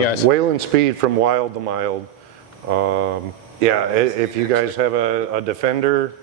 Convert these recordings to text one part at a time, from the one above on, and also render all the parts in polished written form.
Yes. Whalen Speed from Wild to Mild. Yeah, if you guys have a Defender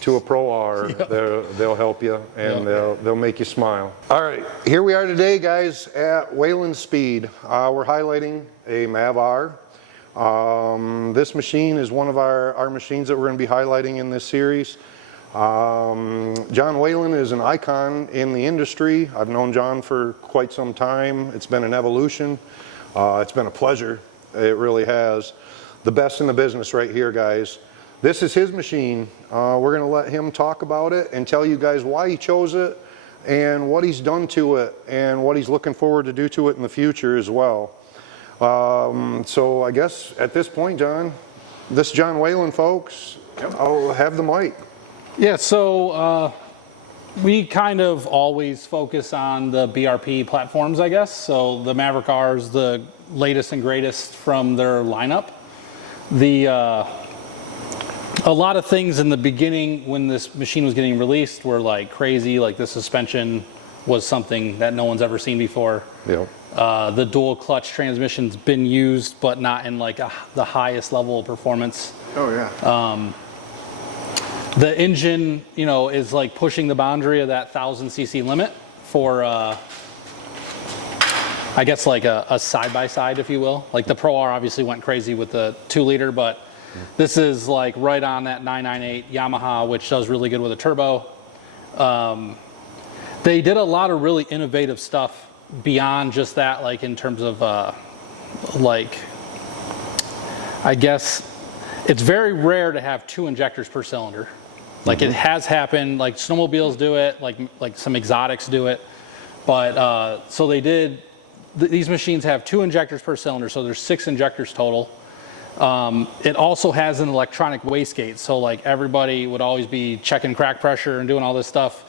to a Pro R, they'll help you, and they'll make you smile. All right, here we are today, guys, at Whalen Speed. We're highlighting a Mav R. This machine is one of our machines that we're going to be highlighting in this series. John Whalen is an icon in the industry. I've known John for quite some time. It's been an evolution. It's been a pleasure. It really has. The best in the business right here, guys. This is his machine. We're going to let him talk about it and tell you guys why he chose it and what he's done to it and what he's looking forward to do to it in the future as well. So I guess at this point, John, this is John Whalen, folks. I'll have the mic. Yeah, so we kind of always focus on the BRP platforms, I guess. So the Maverick R is the latest and greatest from their lineup. A lot of things in the beginning when this machine was getting released were like crazy, like the suspension was something that no one's ever seen before. Yep. The dual clutch transmission's been used, but not in like the highest level of performance. Oh yeah. The engine, you know, is like pushing the boundary of that 1,000cc limit for, I guess like a side-by-side, if you will. Like the Pro R obviously went crazy with the 2-liter, but this is like right on that 998 Yamaha, which does really good with a turbo. They did a lot of really innovative stuff beyond just that, like in terms of like, I guess it's very rare to have 2 injectors per cylinder. Like it has happened, like snowmobiles do it, like some exotics do it. But so they did, these machines have 2 injectors per cylinder, so there's 6 injectors total. It also has an electronic wastegate, so like everybody would always be checking crack pressure and doing all this stuff.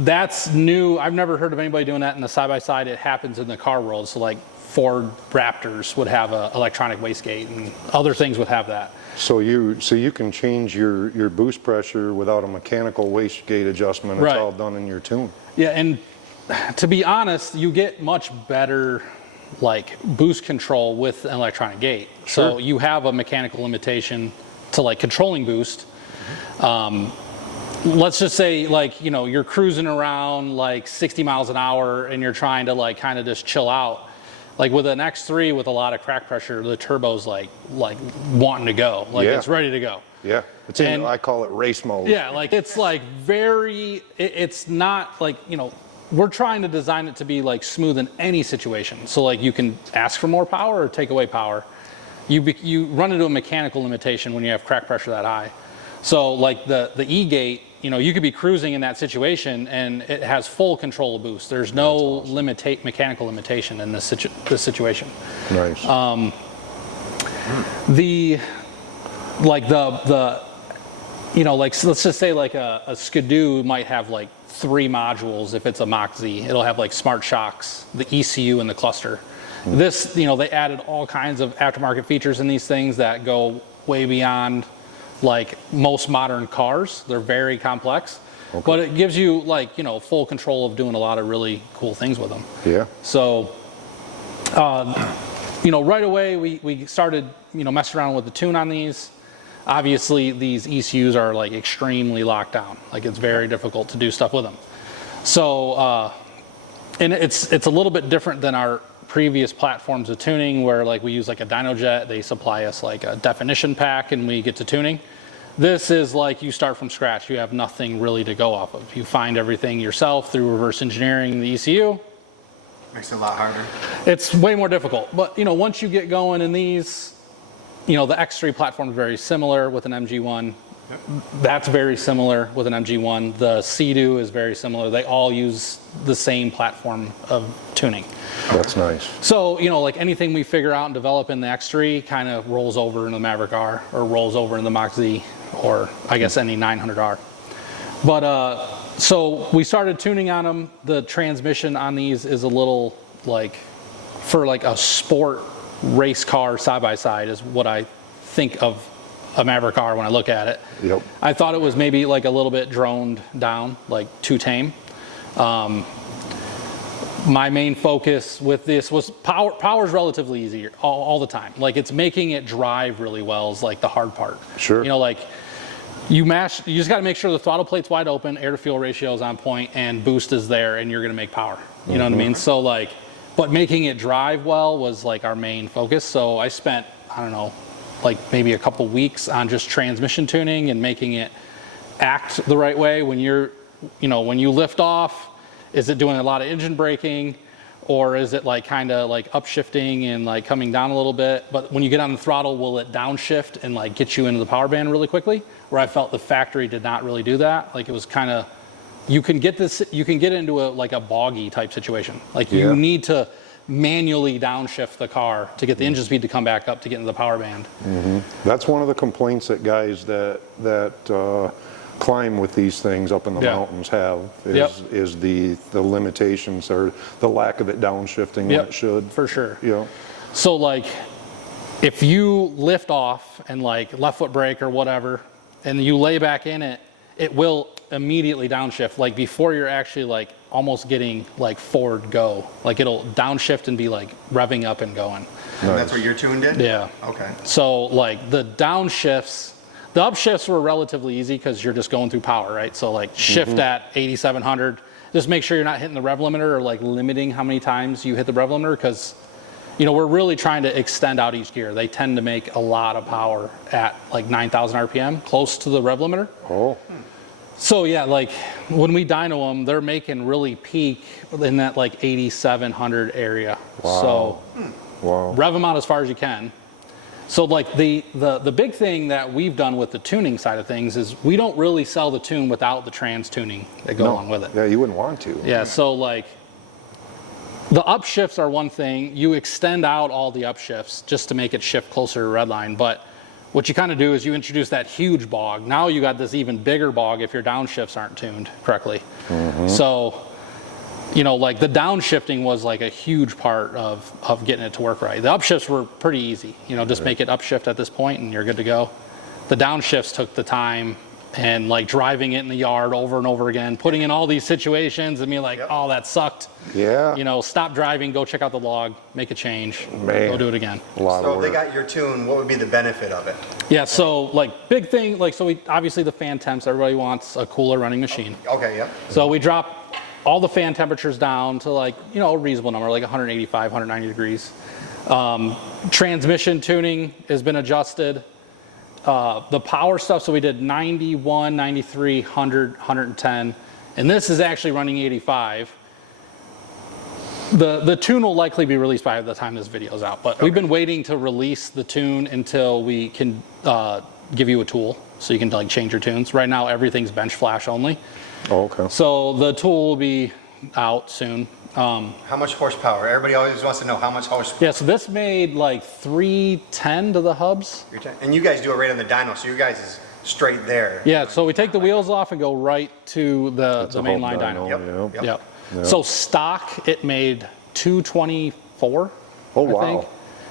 That's new. I've never heard of anybody doing that in the side-by-side. It happens in the car world. So like Ford Raptors would have an electronic wastegate, and other things would have that. So you can change your boost pressure without a mechanical wastegate adjustment. It's all done in your tune. Yeah, and to be honest, you get much better like boost control with an electronic gate. Sure. So you have a mechanical limitation to like controlling boost. Let's just say like, you know, you're cruising around like 60 miles an hour and you're trying to like kind of just chill out. Like with an X3 with a lot of crack pressure, the turbo's like wanting to go, like it's ready to go. Yeah, it's in, I call it race mode. Yeah, like it's like very, it's not like, you know, we're trying to design it to be like smooth in any situation. So like you can ask for more power or take away power. You run into a mechanical limitation when you have crack pressure that high. So like the E-gate, you know, you could be cruising in that situation and it has full control of boost. There's no mechanical limitation in this situation. Nice. You know, like let's just say like a Skidoo might have like 3 modules. If it's a Mach Z, it'll have like smart shocks, the ECU, and the cluster. This, you know, they added all kinds of aftermarket features in these things that go way beyond like most modern cars. They're very complex, but it gives you like, you know, full control of doing a lot of really cool things with them. Yeah. So, you know, right away we started, you know, messing around with the tune on these. Obviously these ECUs are like extremely locked down. Like it's very difficult to do stuff with them. So, and it's a little bit different than our previous platforms of tuning where like we use like a DynoJet, they supply us like a definition pack and we get to tuning. This is like you start from scratch. You have nothing really to go off of. You find everything yourself through reverse engineering the ECU. Makes it a lot harder. It's way more difficult. But you know, once you get going in these, you know, the X3 platform is very similar with an MG1. That's very similar with an MG1. The Sea-Doo is very similar. They all use the same platform of tuning. That's nice. So, you know, like anything we figure out and develop in the X3 kind of rolls over in the Maverick R or rolls over in the Mach Z or I guess any 900R. But so we started tuning on them. The transmission on these is a little like, for like a sport race car side-by-side is what I think of a Maverick R when I look at it. Yep. I thought it was maybe like a little bit droned down, like too tame. my main focus with this was power. Power is relatively easy all the time. Like it's making it drive really well is like the hard part. Sure. You know, like you just got to make sure the throttle plate's wide open, air to fuel ratio is on point, and boost is there, and you're going to make power. You know what I mean? So like, but making it drive well was like our main focus. So I spent, I don't know, like maybe a couple weeks on just transmission tuning and making it act the right way. When you're, you know, when you lift off, is it doing a lot of engine braking, or is it like kind of like upshifting and like coming down a little bit? But when you get on the throttle, will it downshift and like get you into the power band really quickly? Where I felt the factory did not really do that. Like it was kind of, you can get into like a boggy type situation. Like you need to manually downshift the car to get the engine speed to come back up to get into the power band. That's one of the complaints that guys that climb with these things up in the mountains have is the limitations or the lack of it downshifting when it should. For sure. You know. So like if you lift off and like left foot brake or whatever, and you lay back in it, it will immediately downshift, like before you're actually like almost getting like forward go. Like it'll downshift and be like revving up and going. And that's what your tune did? Yeah. Okay. So like the downshifts, the upshifts were relatively easy because you're just going through power, right? So like shift at 8,700, just make sure you're not hitting the rev limiter or like limiting how many times you hit the rev limiter, because you know, we're really trying to extend out each gear. They tend to make a lot of power at like 9,000 RPM, close to the rev limiter. Oh. So yeah, like when we dyno them, they're making really peak in that like 8,700 area. Wow. So rev them out as far as you can. So like the big thing that we've done with the tuning side of things is we don't really sell the tune without the trans tuning that go along with it. Yeah, you wouldn't want to. Yeah, so like the upshifts are one thing. You extend out all the upshifts just to make it shift closer to red line. But what you kind of do is you introduce that huge bog. Now you got this even bigger bog if your downshifts aren't tuned correctly. So, you know, like the downshifting was like a huge part of getting it to work right. The upshifts were pretty easy. You know, just make it upshift at this point and you're good to go. The downshifts took the time and like driving it in the yard over and over again, putting in all these situations and being like, oh, that sucked. Yeah. You know, stop driving, go check out the log, make a change, Man. go do it again. A lot So of if they work. got your tune, what would be the benefit of it? Yeah, so like big thing, like so we obviously the fan temps, everybody wants a cooler running machine. Okay, yep. So we drop all the fan temperatures down to like, you know, a reasonable number, like 185, 190 degrees. Transmission tuning has been adjusted. The power stuff, so we did 91, 93, 100, 110, and this is actually running 85. The tune will likely be released by the time this video is out, but we've been waiting to release the tune until we can give you a tool so you can like change your tunes. Right now everything's bench flash only. Oh, okay. So the tool will be out soon. How much horsepower? Everybody always wants to know how much horsepower. Yeah, so this made like 310 to the hubs. And you guys do it right on the dyno, so your guys is straight there. Yeah, so we take the wheels off and go right to the mainline dyno. Yep. Yep. So stock, it made 224. Oh, I wow. think.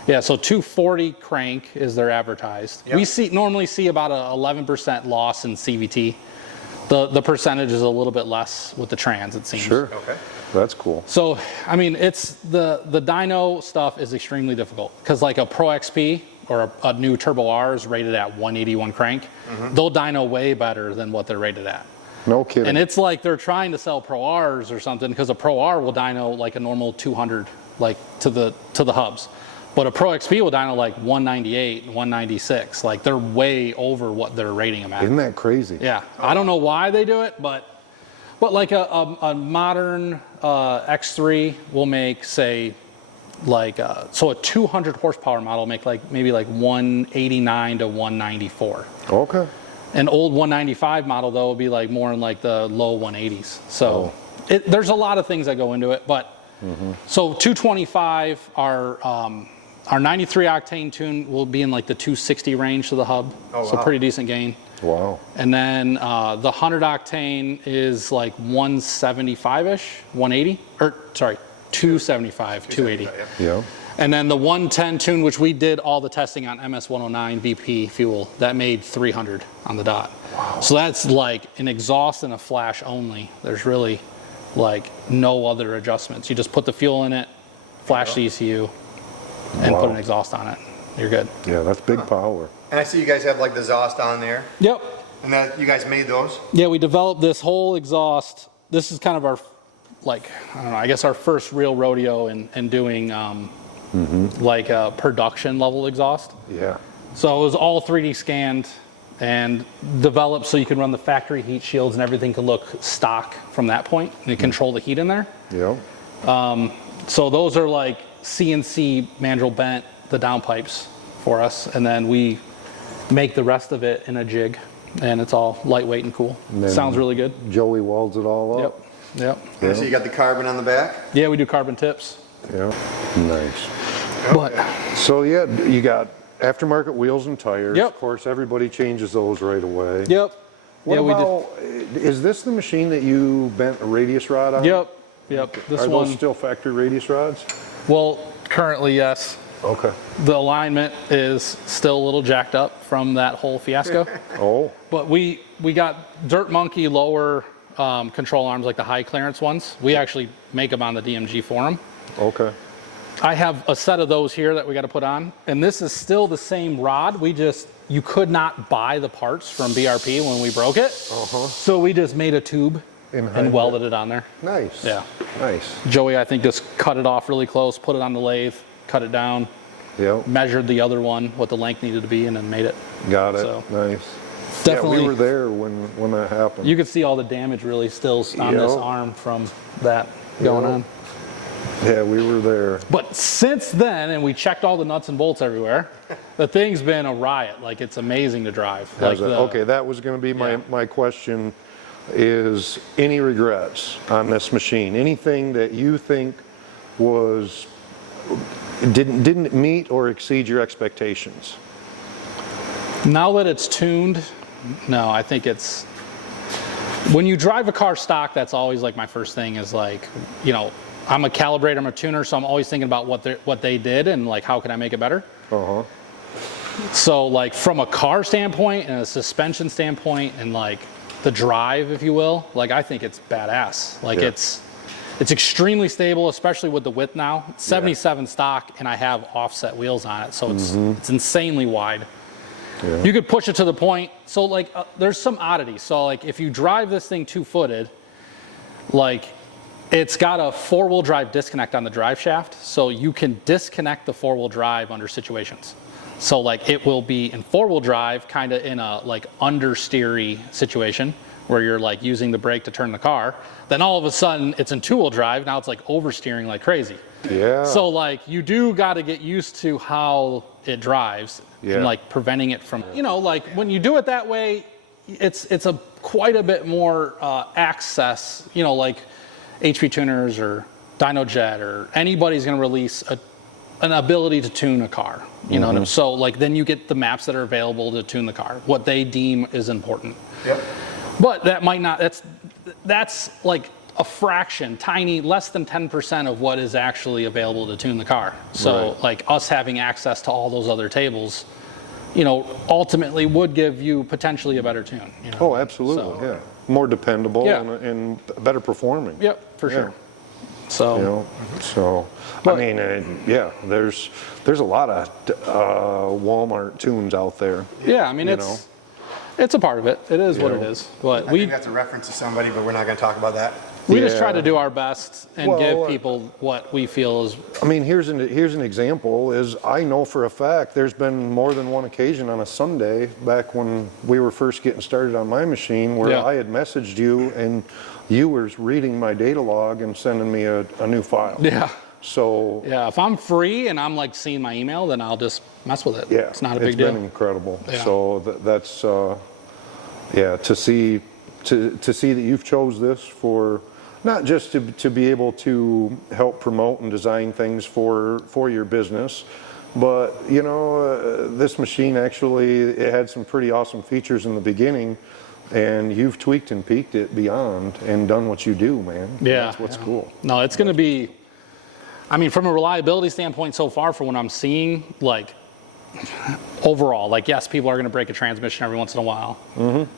Yeah, so 240 crank is their advertised. Yep. We normally see about a 11% loss in CVT. The percentage is a little bit less with the trans, it seems. Sure. Okay. That's cool. So, I mean, it's the dyno stuff is extremely difficult because like a Pro XP or a new Turbo R is rated at 181 crank. They'll dyno way better than what they're rated at. No kidding. And it's like they're trying to sell Pro Rs or something because a Pro R will dyno like a normal 200 like to the hubs. But a Pro XP will dyno like 198, 196. Like they're way over what they're rating them at. Isn't that crazy? Yeah. I don't know why they do it, but like a modern X3 will make, say, like, so a 200 horsepower model make like maybe like 189 to 194. Okay. An old 195 model though will be like more in like the low 180s. So there's a lot of things that go into it, but so 225 our 93 octane tune will be in like the 260 range to the hub. Oh, so wow. pretty decent gain. Wow. And then the 100 octane is like 175-ish, 180, or sorry, 275, 280. Yeah. And then the 110 tune, which we did all the testing on MS-109 VP fuel, that made 300 on the dot. Wow. So that's like an exhaust and a flash only. There's really like no other adjustments. You just put the fuel in it, flash the ECU, and put an exhaust on it. You're good. Yeah, that's big power. And I see you guys have like the exhaust on there. Yep. And that you guys made those? Yeah, we developed this whole exhaust. This is kind of our, like, I don't know, I guess our first real rodeo in doing like a production level exhaust. Yeah. So it was all 3D scanned and developed so you can run the factory heat shields and everything can look stock from that point and control the heat in there. Yeah. So those are like CNC mandrel bent, the downpipes for us, and then we make the rest of it in a jig, and it's all lightweight and cool. Sounds really good. Joey welds it all up. Yep. And so you got the carbon on the back? Yeah, we do carbon tips. Yeah. Nice. But So yeah, you got aftermarket wheels and tires. Yep. Of course, everybody changes those right away. yep. What yeah, about, is this the machine that you bent a radius rod on? Yep. This Are one. those still factory radius rods? Well, currently, yes. Okay. The alignment is still a little jacked up from that whole fiasco. Oh. But we got Dirt Monkey lower control arms, like the high clearance ones. We actually make them on the DMG for them. Okay. I have a set of those here that we got to put on, and this is still the same rod. You could not buy the parts from BRP when we broke it. So we just made a tube and welded it on there. Nice. Yeah. Nice. Joey, I think, just cut it off really close, put it on the lathe, cut it down, Yep. measured the other one, what the length needed to be, and then made it. Got it. So, Nice. definitely. Yeah, we were there when that happened. You could see all the damage really still on this arm from that going on. Yeah, we were there. But since then, and we checked all the nuts and bolts everywhere, the thing's been a riot. Like, it's amazing to drive. Okay, that was going to be my question, is any regrets on this machine? Anything that you think didn't meet or exceed your expectations? Now that it's tuned, no, I think it's, when you drive a car stock, that's always like my first thing is like, you know, I'm a calibrator, I'm a tuner, so I'm always thinking about what they did and like how can I make it better. So like from a car standpoint and a suspension standpoint and like the drive, if you will, like I think it's badass. Like it's extremely stable, especially with the width now. It's 77 stock, and I have offset wheels on it, so it's insanely wide. You could push it to the point. So like there's some oddities. So like if you drive this thing 2-footed, like it's got a 4-wheel drive disconnect on the drive shaft, so you can disconnect the 4-wheel drive under situations. So like it will be in 4-wheel drive, kind of in a like understeery situation where you're like using the brake to turn the car. Then all of a sudden it's in 2-wheel drive. Now it's like oversteering like crazy. Yeah. So like you do got to get used to how it drives and like preventing it from, you know, like when you do it that way, it's quite a bit more access, you know, like HP tuners or DynoJet or anybody's going to release an ability to tune a car, you know what I mean? So like then you get the maps that are available to tune the car, what they deem is important. Yep. But that might not, that's like a fraction, tiny, less than 10% of what is actually available to tune the car. So like us having access to all those other tables, you know, ultimately would give you potentially a better tune. You know? Oh, absolutely, yeah. More dependable and better performing. Yep, for sure. So, you know, I mean, there's a lot of Walmart tunes out there. Yeah, I mean, it's a part of it. It is what it is. But I think we have to reference to somebody, but we're not going to talk about that. We just try to do our best and give people what we feel is. I mean, here's an example. Is I know for a fact there's been more than one occasion on a Sunday back when we were first getting started on my machine where I had messaged you and you were reading my data log and sending me a new file. Yeah. So if I'm free and I'm like seeing my email, then I'll just mess with it. Yeah, it's not a big deal. It's been incredible. Yeah. So that's to see that you've chose this for not just to be able to help promote and design things for your business, but you know this machine actually it had some pretty awesome features in the beginning. And you've tweaked and peaked it beyond and done what you do, man. Yeah. That's what's cool. No, it's going to be, I mean, from a reliability standpoint so far for when I'm seeing, like, overall, like, yes, people are going to break a transmission every once in a while.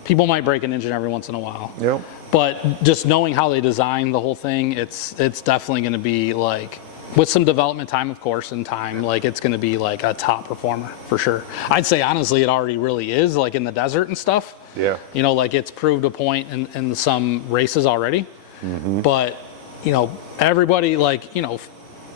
People might break an engine every once in a while. Yep. But just knowing how they design the whole thing, it's definitely going to be like, with some development time, of course, and time, like, it's going to be like a top performer for sure. I'd say honestly, it already really is, like in the desert and stuff. Yeah. You know, like, it's proved a point in some races already. But, you know, everybody, like, you know,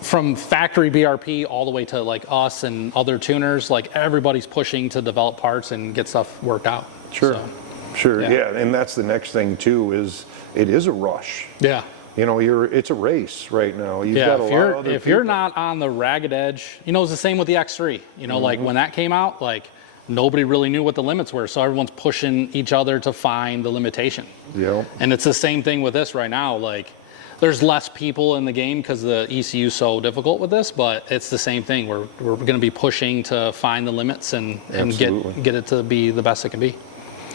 from factory BRP all the way to like us and other tuners, like, everybody's pushing to develop parts and get stuff worked out. Sure. So, Sure. yeah. Yeah. And that's the next thing too, is it is a rush. yeah. You know, it's a race right now. You've got a lot of other if you're people. not on the ragged edge, you know, it's the same with the X3. You know, like when that came out, like, nobody really knew what the limits were, so everyone's pushing each other to find the limitation. Yeah. And it's the same thing with this right now. Like, there's less people in the game because the ECU is so difficult with this, but it's the same thing. We're going to be pushing to find the limits and Absolutely. get it to be the best it can be.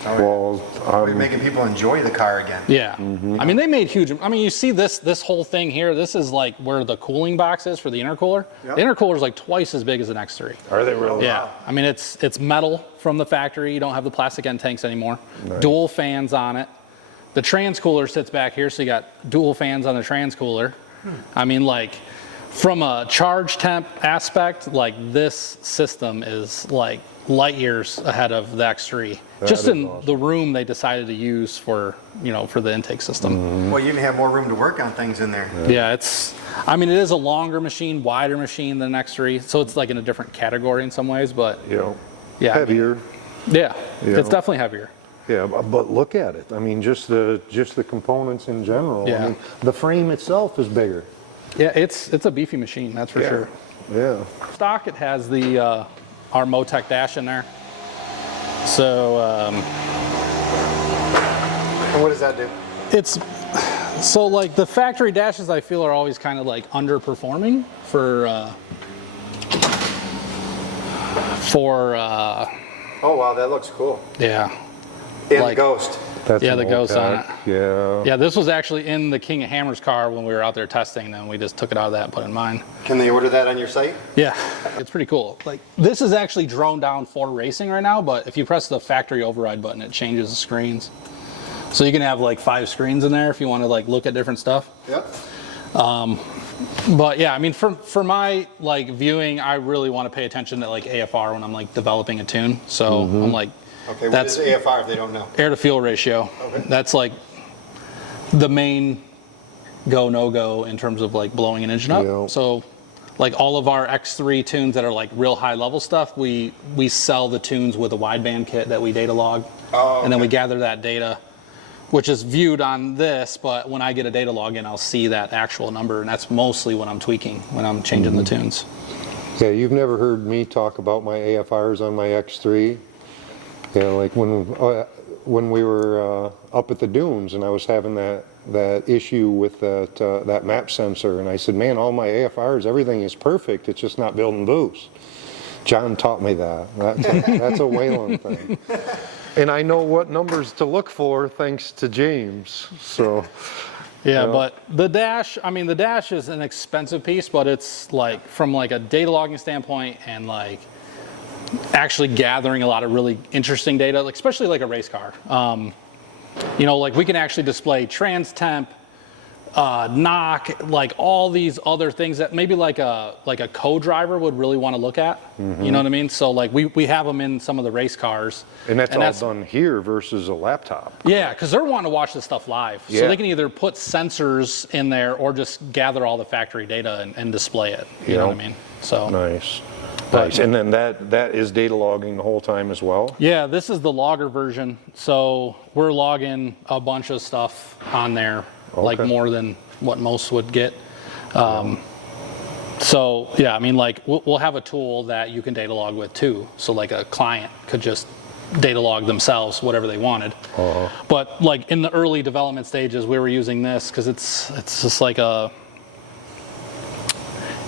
Well, We're making people enjoy the car again. Yeah. I mean, they made huge. I mean, you see this whole thing here. This is like where the cooling box is for the intercooler. Yep. The intercooler is like twice as big as an X3. are they really? Yeah. Wow. I mean, it's metal from the factory. You don't have the plastic end tanks anymore. Nice. Dual fans on it. The transcooler sits back here, so you got dual fans on the transcooler. I mean, like, from a charge temp aspect, like, this system is like light years ahead of the X3. Just is in awesome. the room they decided to use for, you know, for the intake system. Well, you even have more room to work on things in there. Yeah, I mean, it is a longer machine, wider machine than an X3, so it's like in a different category in some ways, but You know, yeah. heavier. Yeah, You it's know. definitely heavier. Yeah, but look at it. I mean, just the components in general. Yeah. I mean, the frame itself is bigger. Yeah, it's a beefy machine, that's for sure. Yeah. Stock, it has the our Motec dash in there. So And what does that do? it's so, like, the factory dashes, I feel, are always kind of like underperforming for Oh, wow, that looks cool. yeah. And Like- the Ghost. That's Yeah, an the Ghost on Motec. Yeah. Yeah, this was actually in the King of Hammers car when we were out there testing, then we just took it out of that and put it in mine. Can they order that on your site? Yeah, it's pretty cool. Like, this is actually droned down for racing right now, but if you press the factory override button, it changes the screens. So you can have like 5 screens in there if you want to like look at different stuff. Yep. But yeah, I mean, for my like viewing, I really want to pay attention to like AFR when I'm like developing a tune. So I'm like, Okay, what that's is AFR if they don't know? air to fuel ratio. Okay. That's like the main go no go in terms of like blowing an engine up. Yeah. So like all of our X3 tunes that are like real high level stuff, we sell the tunes with a wideband kit that we data log. Oh, And then we okay. gather that data, which is viewed on this, but when I get a data log in, I'll see that actual number, and that's mostly what I'm tweaking when I'm changing the tunes. Yeah, you've never heard me talk about my AFRs on my X3. Yeah, like when we were up at the dunes and I was having that issue with that map sensor, and I said, man, all my AFRs, everything is perfect. It's just not building boost. John taught me that. That's a Whalen thing. And I know what numbers to look for thanks to James. So Yeah, Yeah. but the dash, I mean, the dash is an expensive piece, but it's like from like a data logging standpoint and like actually gathering a lot of really interesting data, like especially like a race car. You know, like we can actually display trans temp, knock, like all these other things that maybe like a co-driver would really want to look at. You know what I mean? So like we have them in some of the race cars. and that's all done here versus a laptop. Yeah, because they're wanting to watch this stuff live. So Yeah. they can either put sensors in there or just gather all the factory data and display it. You Yeah. know what I mean? So Nice. Nice. And then that is data logging the whole time as well? yeah, this is the logger version. So we're logging a bunch of stuff on there, like Okay. more than what most would get. So yeah, I mean, like we'll have a tool that you can data log with too. So like a client could just data log themselves whatever they wanted. But like in the early development stages, we were using this because it's just like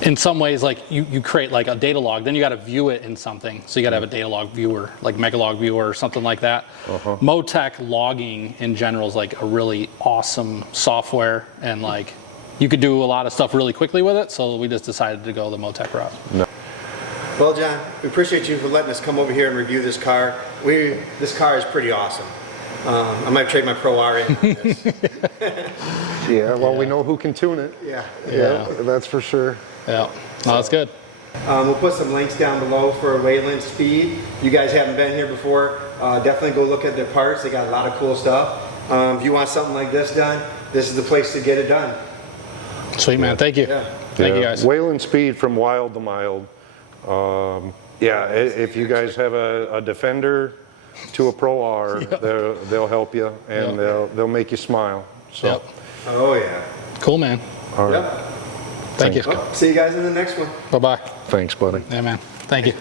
in some ways, like you create like a data log, then you got to view it in something. So you got to have a data log viewer, like Megalog viewer or something like that. Motec logging in general is like a really awesome software, and like you could do a lot of stuff really quickly with it. So we just decided to go the Motec route. Well, John, we appreciate you for letting us come over here and review this car. This car is pretty awesome. I might trade my Pro R in on this. Yeah, well, we know who can tune it. Yeah. Yeah, that's for sure. Yeah, no, that's good. We'll put some links down below for Whalen Speed. You guys haven't been here before, definitely go look at their parts. They got a lot of cool stuff. If you want something like this done, this is the place to get it done. Sweet, man. Thank you. Yeah. Thank you, guys. Whalen Speed from wild to mild. Yeah, if you guys have a Defender to a Pro R, they'll help you and they'll make you smile. So. Yep. Oh yeah. Cool, man. All right. Yep. Thank you. Well, see you guys in the next one. Bye-bye. Thanks, buddy. Yeah, man. Thank you.